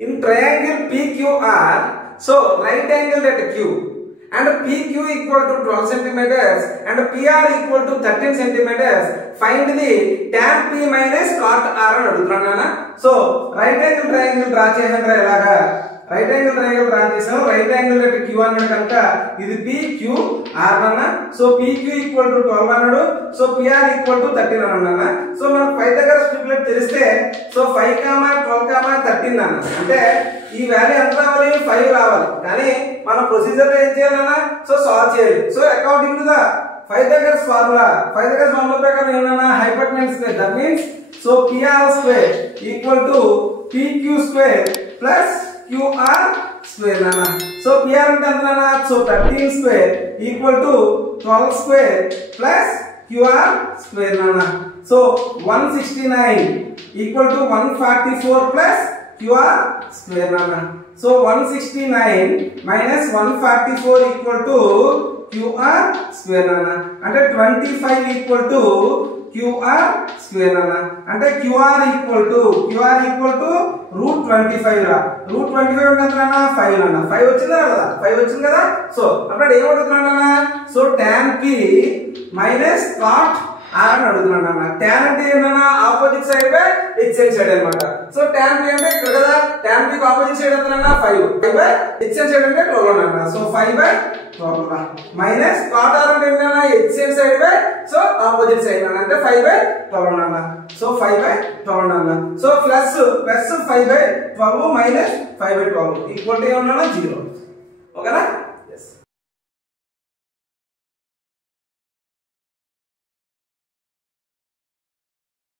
In triangle PQR, so right angle at Q and PQ equal to 12 centimeters and PR equal to 13 centimeters. Find the tan P minus cot R అని అడుగుతున్నాను. So right angle triangle draw చేయండి. ఇలాగా right angle triangle draw చేసాము. Right angle at Q అన్నాడు కనుక ఇది PQR అన్న. So PQ equal to 12 అన్నాడు. సో PR ఈక్వల్ టు 13 అన్నాడు. సో మనకు పైథాగరస్ ట్రిప్లెట్ తెలిస్తే సో 5, 12, 13 అన్న. అంటే ఈ వాల్యూ ఎంత రావాలి? 5 రావాలి. కానీ మన ప్రొసీజర్ లో ఏం చేయాలన్నా సో సాల్వ్ చేయాలి. So according to the Pythagoras formula ప్రకారం ఏమన్నా hypotenuse square, that means so PR square equal to PQ square plus QR square నాన్న. సో PR అంటే ఎంత నాన్న? So 13 square equal to 12 square plus QR square నాన్న. So 169 equal to 144 plus QR square నాన్న. So 169 minus 144 equal to QR square నాన్న. అంటే 25 equal to QR square నాన్న. అంటే QR ఈక్వల్ టు √25 రా. √25 అంటే ఎంత నాన్న? 5 నాన్న. 5 వచ్చిందా కదా? 5 వచ్చింది కదా. సో అప్పుడు ఏమడుగుతున్నాడు నాన్న? So tan P minus cot R అని అడుగుతున్నాడు నాన్న. tan అంటే ఏంటన్నా? Opposite side by adjacent side అన్నమాట. సో tan P అంటే ఇక్కడ కదా, tan P కి ఆపోజిట్ సైడ్ ఎంత నాన్న? 5 బై adjacent సైడ్ అంటే 12 నాన్న. సో 5/12 మైనస్ cot R అంటే ఏంటన్నా? adjacent side by so opposite side నాన్న. అంటే 5/12 నాన్న. సో 5/12 నాన్న. So plus 5/12 minus 5/12 equal to ఏమన్నా? 0. ఓకేనా?